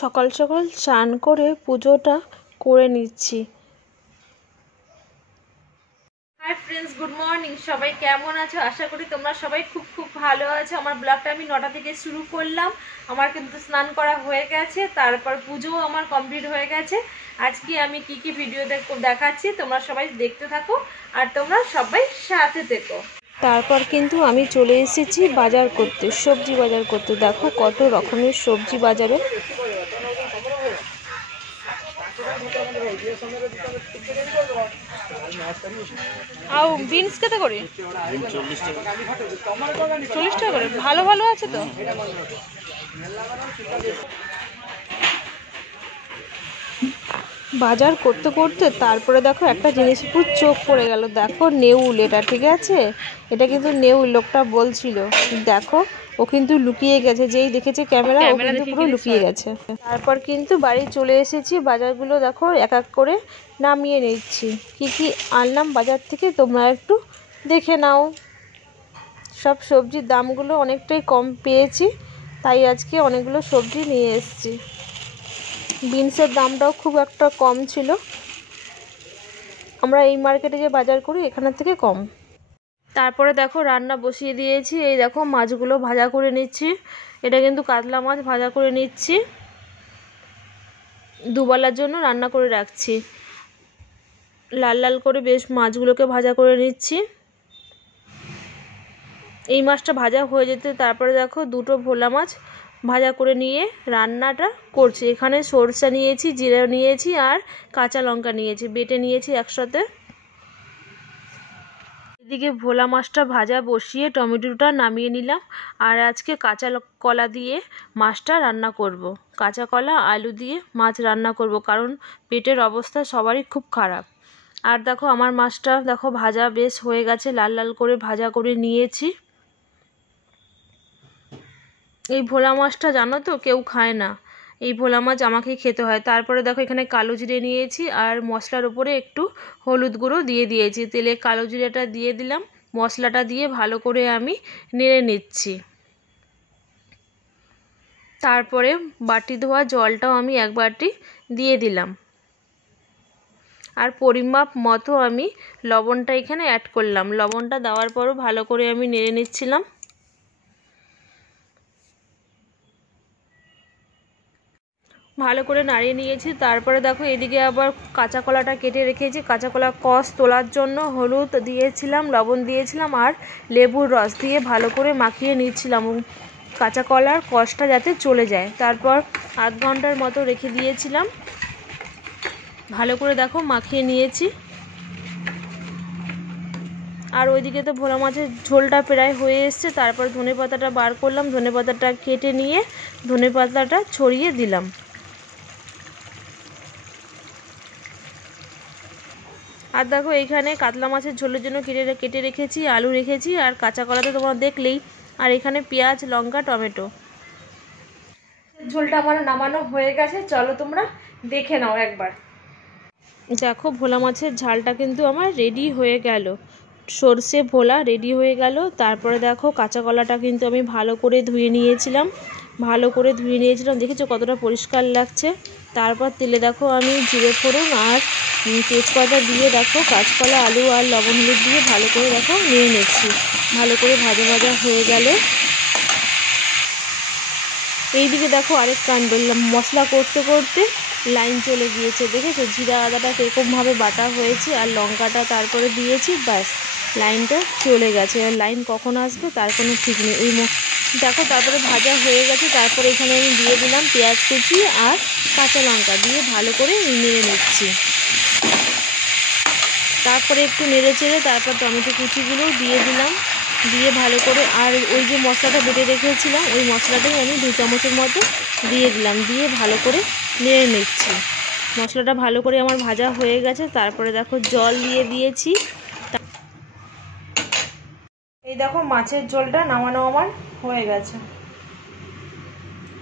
সকাল সকাল স্নান করে পুজোটা করে নিচ্ছি। Hi friends, good morning. সবাই কেমন আছো? আশা করি তোমরা সবাই খুব খুব ভালো আছো। আমার ব্লগটা আমি 9টা থেকে শুরু করলাম। আমার কিন্তু স্নান করা হয়ে গেছে, তারপর পুজোও আমার কমপ্লিট হয়ে গেছে। আজকে আমি কি কি ভিডিও দেখাচ্ছি তোমরা সবাই দেখতে থাকো, আর তোমরা সবাই সাথে থেকো। তারপর কিন্তু আমি চলে এসেছি বাজার করতে, সবজি বাজার করতে। দেখো কত রকমের সবজি বাজারে। আও বিনস কত করে? 40 টাকা করে। ভালো ভালো আছে তো। বাজার করতে করতে তারপরে দেখো একটা জিনিস পুরো চোখ পড়ে গেল। দেখো নেউল, এটা ঠিক আছে, এটা কিন্তু নেউল। লোকটা বলছিল, দেখো ও কিন্তু লুকিয়ে গেছে, যেই দেখেছে ক্যামেরা ও কিন্তু পুরো লুকিয়ে গেছে। তারপর কিন্তু বাড়ি চলে এসেছি। বাজারগুলো দেখো এক এক করে নামিয়ে নিচ্ছি। কি কি আনলাম বাজার থেকে তোমরা একটু দেখে নাও। সব সবজির দামগুলো অনেকটাই কম পেয়েছি, তাই আজকে অনেকগুলো সবজি নিয়ে এসেছি। বিনসের দামটাও খুব একটা কম ছিল। আমরা এই মার্কেটে যে বাজার করি এখানের থেকে কম। তারপরে দেখো রান্না বসিয়ে দিয়েছি। এই দেখো মাছগুলো ভাজা করে নিচ্ছি। এটা কিন্তু কাতলা মাছ ভাজা করে নিচ্ছি, দুবেলার জন্য রান্না করে রাখছি। লাল লাল করে বেশ মাছগুলোকে ভাজা করে নিচ্ছি। এই মাছটা ভাজা হয়ে যেতে তারপরে দেখো দুটো ভোলা মাছ ভাজা করে নিয়ে রান্নাটা করছি। এখানে সরষা নিয়েছি, জিরা নিয়েছি, আর কাঁচা লঙ্কা নিয়েছি, বেটে নিয়েছি একসাথে। এদিকে ভোলা মাছটা ভাজা বসিয়ে টমেটোটা নামিয়ে নিলাম। আর আজকে কাঁচা কলা দিয়ে মাছটা রান্না করব। কাঁচা কলা আলু দিয়ে মাছ রান্না করব, কারণ পেটের অবস্থা সবারই খুব খারাপ। আর দেখো আমার মাছটা দেখো ভাজা বেশ হয়ে গেছে, লাল লাল করে ভাজা করে নিয়েছি। এই ভোলা মাছটা জানো তো কেউ খায় না, এই ভোলা মাছ আমাকেই খেতে হয়। তারপরে দেখো এখানে কালো জিরে নিয়েছি, আর মশলার উপরে একটু হলুদ গুঁড়ো দিয়ে দিয়েছি। তেলে কালো জিরেটা দিয়ে দিলাম, মশলাটা দিয়ে ভালো করে আমি নেড়ে নিচ্ছি। তারপরে বাটি ধোয়া জলটাও আমি এক বাটি দিয়ে দিলাম, আর পরিমাপ মতো আমি লবণটা এখানে অ্যাড করলাম। লবণটা দেওয়ার পরও ভালো করে আমি নেড়ে নিচ্ছিলাম। ভালো করে নাড়িয়ে নিয়েছি। তারপরে দেখো এদিকে আবার কাঁচা কলাটা কেটে রেখেছি। কাঁচা কলা কষ তোলার জন্য হলুদ দিয়েছিলাম, লবণ দিয়েছিলাম, আর লেবুর রস দিয়ে ভালো করে মাখিয়ে নিচ্ছিলাম, কাঁচা কলার কষটা যাতে চলে যায়। তারপর আধ ঘন্টার মতো রেখে দিয়েছিলাম। ভালো করে দেখো মাখিয়ে নিয়েছি। আর ওইদিকে তো ভোলা মাছের ঝোলটা প্রায় হয়ে এসছে। তারপর ধনেপাতাটা বার করলাম, ধনেপাতাটা কেটে নিয়ে ধনেপাতাটা ছড়িয়ে দিলাম। আর দেখো এইখানে কাতলা মাছের ঝোলের জন্য কেটে রেখেছি আলু রেখেছি, আর কাঁচা কলা তো তোমরা দেখলেই, আর এখানে পেঁয়াজ, লঙ্কা, টমেটো। ঝোলটা আমার নামানো হয়ে গেছে, চলো তোমরা দেখে নাও একবার। দেখো ভোলা মাছের ঝালটা কিন্তু আমার রেডি হয়ে গেল, সর্ষে ভোলা রেডি হয়ে গেল। তারপরে দেখো কাঁচা কলাটা কিন্তু আমি ভালো করে ধুয়ে নিয়েছিলাম, দেখেছো কতটা পরিষ্কার লাগছে। তারপর তেলে দেখো আমি জিরে ফোড়ন আর তেজপাতা দিয়ে দেখো কাঁচকলা, আলু আর লবণ হলুদ দিয়ে ভালো করে দেখো নিয়ে নিচ্ছি। ভালো করে ভাজা ভাজা হয়ে গেলে এইদিকে দেখো আরেক কাণ্ড, মশলা করতে করতে লাইন চলে গিয়েছে। দেখেছো জিরা আদাটা কীরকমভাবে বাটা হয়েছে, আর লঙ্কাটা তারপরে দিয়েছি, ব্যাস লাইনটা চলে গেছে। আর লাইন কখন আসবে তার কোনো ঠিক নেই। ওই দেখো তারপরে ভাজা হয়ে গেছে। তারপরে এখানে আমি দিয়ে দিলাম পেঁয়াজ কুচি আর কাঁচা লঙ্কা দিয়ে ভালো করে নেড়ে নিচ্ছি। তারপরে একটু নেড়ে চেড়ে তারপর টমেটো কুচিগুলো দিয়ে দিলাম, দিয়ে ভালো করে, আর ওই যে মশলাটা বেটে রেখেছিলাম ওই মশলাটাই আমি 2 চামচের মতো দিয়ে দিলাম, দিয়ে ভালো করে নেড়ে নিচ্ছি। মশলাটা ভালো করে আমার ভাজা হয়ে গেছে। তারপরে দেখো জল দিয়ে দিয়েছি। এই দেখো মাছের ঝোলটা নামানো আমার হয়ে গেছে।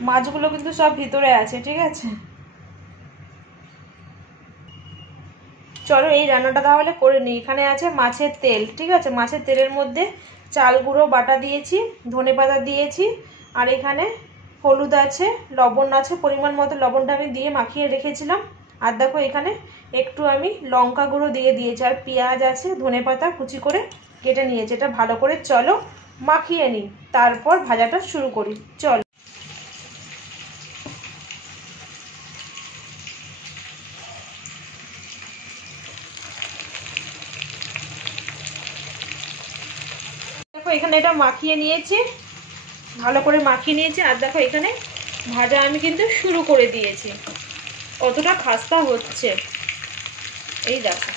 মাছগুলো কিন্তু সব ভিতরে আছে, ঠিক আছে। চলো এই রান্নাটা তাহলে করে নিই। এখানে আছে মাছের তেল, ঠিক আছে। মাছের তেলের মধ্যে চাল গুঁড়ো বাটা দিয়েছি, ধনেপাতা দিয়েছি, আর এখানে হলুদ আছে, লবণ আছে, পরিমাণ মতো লবণটা আমি দিয়ে মাখিয়ে রেখেছিলাম। আর দেখো এখানে একটু আমি লঙ্কা গুঁড়ো দিয়ে দিয়েছি, আর পেঁয়াজ আছে, ধনেপাতা কুচি করে কেটে নিয়েছি। এটা ভালো করে চলো মাখিয়ে নিই, তারপর ভাজাটা শুরু করি। চলো দেখো এখানে এটা মাখিয়ে নিয়েছি, ভালো করে মাখিয়ে নিয়েছি। আর দেখো এখানে ভাজা আমি কিন্তু শুরু করে দিয়েছি, কতটা খাস্তা হচ্ছে এই দেখো।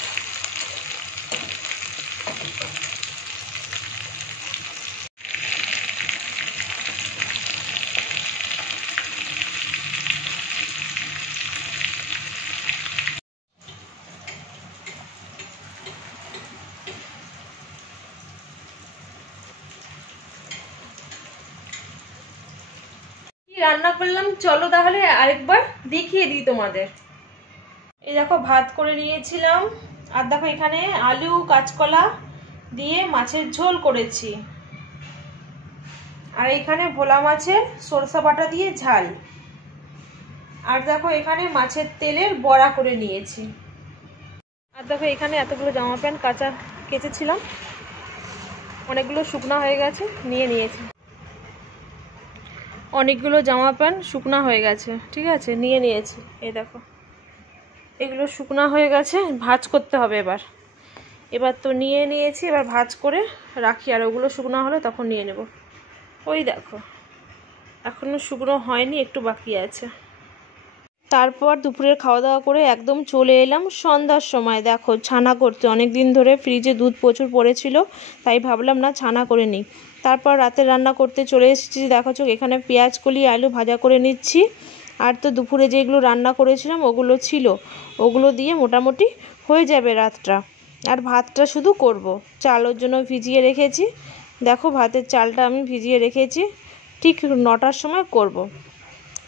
রান্না করলাম চলো তাহলে আরেকবার দেখিয়ে দিই তোমাদের। এই দেখো ভাত করে নিয়েছিলাম, আর দেখো এখানে আলু কাঁচকলা দিয়ে মাছের ঝোল করেছি, আর এখানে ভোলা মাছের সরষা বাটা দিয়ে ঝাল, আর দেখো এখানে মাছের তেলের বড়া করে নিয়েছি। আর দেখো এখানে এতগুলো জামা প্যান্ট কাঁচা কেচেছিলাম, অনেকগুলো শুকনো হয়ে গেছে, নিয়ে নিয়েছি। অনেকগুলো জামা প্যান্ট শুকনা হয়ে গেছে, ঠিক আছে, নিয়ে নিয়েছি। এই দেখো এগুলো শুকনা হয়ে গেছে, ভাঁজ করতে হবে এবার তো নিয়ে নিয়েছি, এবার ভাঁজ করে রাখি, আর ওগুলো শুকনো হলে তখন নিয়ে নেব। ওই দেখো এখনো শুকনো হয়নি, একটু বাকি আছে। তারপর দুপুরের খাওয়া দাওয়া করে একদম চলে এলাম সন্ধ্যার সময়। দেখো ছানা করতে, অনেক দিন ধরে ফ্রিজে দুধ প্রচুর পড়েছিল, তাই ভাবলাম না ছানা করে নিই। তারপর রাতে রান্না করতে চলে এসেছি। দেখো এখানে পেঁয়াজ কলি আলু ভাজা করে নিচ্ছি, আর তো দুপুরে যেগুলো রান্না করেছিলাম ওগুলো ছিল, ওগুলো দিয়ে মোটামুটি হয়ে যাবে রাতটা। আর ভাতটা শুধু করব, চালের জন্য ভিজিয়ে রেখেছি। দেখো ভাতের চালটা আমি ভিজিয়ে রেখেছি, ঠিক 9টার সময় করব।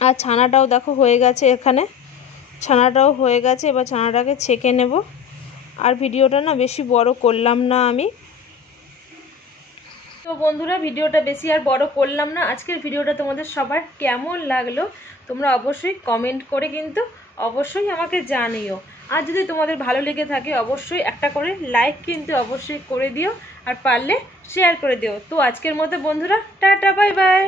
আর ছানাটাও দেখো হয়ে গেছে, এখানে ছানাটাও হয়ে গেছে। এবার ছানাটাকে ছেঁকে নেব। আর ভিডিওটা না বেশি বড় করলাম না আমি। তো বন্ধুরা ভিডিওটা বেশি আর বড় করলাম না। আজকের ভিডিওটা তোমাদের সবার কেমন লাগলো তোমরা অবশ্যই কমেন্ট করে কিন্তু অবশ্যই আমাকে জানিও। আর যদি তোমাদের ভালো লেগে থাকে অবশ্যই একটা করে লাইক কিন্তু অবশ্যই করে দিও, আর পারলে শেয়ার করে দিও। তো আজকের মতো বন্ধুরা টাটা বাই বাই।